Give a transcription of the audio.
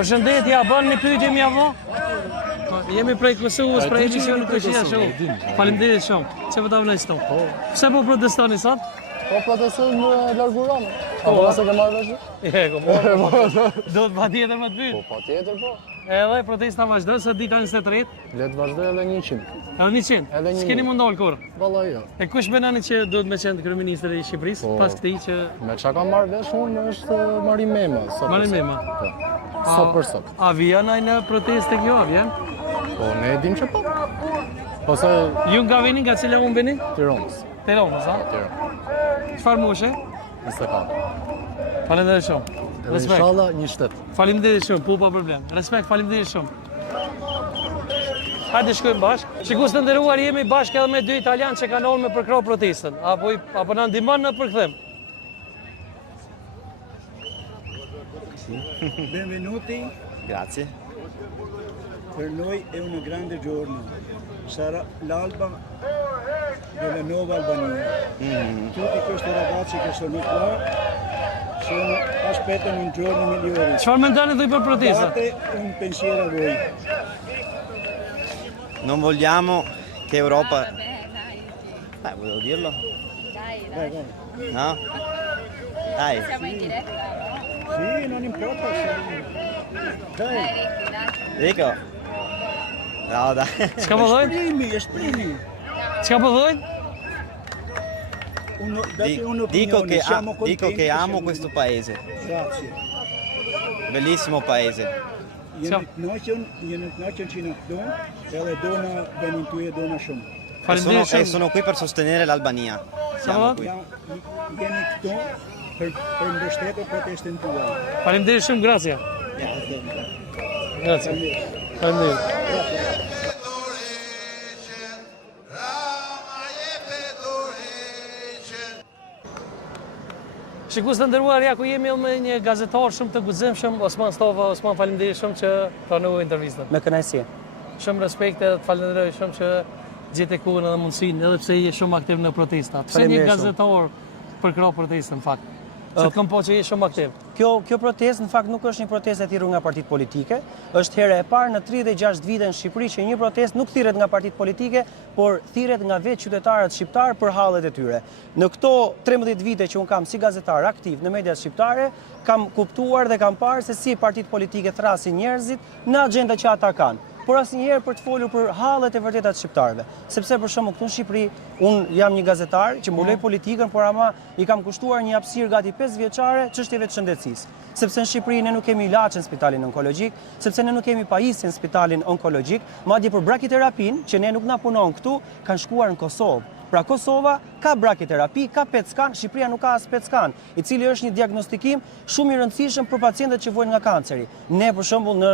Përshëndetje, a bën një pyetje mi avo? Jemi prej Kosovës, prej emisionit Këshia Show. Faleminderit shumë. Çfarë do të vënë sot? Pse po protestoni sot? Po protestojmë në largu Ramën. Apo nëse ke marrë vesh? Do të patjetër më të pyet. Po patjetër po. Edhe protesta vazhdon se dita 23. Le të vazhdoj edhe 100. Edhe 100. Edhe 100. S'keni mundol kur. Vallai jo. E kush bënani që duhet me qenë kryeministri i Shqipërisë pas këtij që Me çka kam marrë vesh unë është Marin Mema. Marin Mema. Po. Sot për sot. A vjen ai në protestë kjo, vjen? Po ne e dim që po. Po se Ju nga vini nga cila unë vini? Tiranës. Tiranës, a? Tiranë. Çfarë moshe? 24. Faleminderit shumë. Respekt. Inshallah një shtet. Faleminderit shumë, po pa problem. Respekt, faleminderit shumë. Hajde shkojmë bashkë. Shikues të nderuar, jemi bashkë edhe me dy italianë që kanë ardhur me përkrah protestën. Apo na ndihmon në përkthem. Benvenuti. Grazie. Per noi è un grande giorno. Sarà l'alba della nuova Albania. Tutti questi ragazzi che sono qua aspettano un giorno migliore. Çfarë mendoni voi për protestën? Date un pensiero a voi. Non vogliamo che Europa... Dai, volevo dirlo? Vai, vai. No? Dai. Siamo in diretta? Sì, non importa. Dai. Rico? No, dai. Çka po thonë? Esprimi. Çka po thonë? Date un'opinione. Siamo contenti. Dico che amo questo paese. Grazie. Bellissimo paese. Noi që në këtu, edhe do në venin tuaj do në shumë. E sono qui per sostenere l'Albania. Siamo qui. Jeni këtu për mbështetur protestën tuaj. Faleminderit shumë, grazie. Grazie. Faleminderit. Shikues të nderuar, ja ku jemi me një gazetar shumë të guximshëm, Osman Stofa. Osman, faleminderit shumë që pranoi intervistën. Me kënaqësi. Shumë respekt edhe të falenderoj shumë që gjete kohën edhe mundësinë, edhe pse je shumë aktiv në protesta. Pse një gazetar përkrah protestën në fakt? Se të kam po që je shumë aktiv. Kjo protestë në fakt nuk është një protestë e thirrur nga partitë politike, është hera e parë në 36 vite në Shqipëri që një protestë nuk thirret nga partitë politike, por thirret nga vetë qytetarët shqiptar për hallet e tyre. Në këto 13 vite që un kam si gazetar aktiv në mediat shqiptare, kam kuptuar dhe kam parë se si partitë politike thrasin njerëzit në agenda që ata kanë. Por asnjëherë për të folur për hallet e vërteta të shqiptarëve. Sepse për shembull këtu në Shqipëri un jam një gazetar që mbuloj politikën, por ama i kam kushtuar një hapësirë gati 5 vjeçare çështjeve të shëndetësisë. Sepse në Shqipëri ne nuk kemi ilaç në spitalin onkologjik, sepse ne nuk kemi pajisje në spitalin onkologjik, madje për brakiterapinë që ne nuk na punon këtu, kanë shkuar në Kosovë. Pra Kosova ka brakiterapi, ka PET scan, Shqipëria nuk ka as PET scan, i cili është një diagnostikim shumë i rëndësishëm për pacientët që vojnë nga kanceri. Ne për shembull në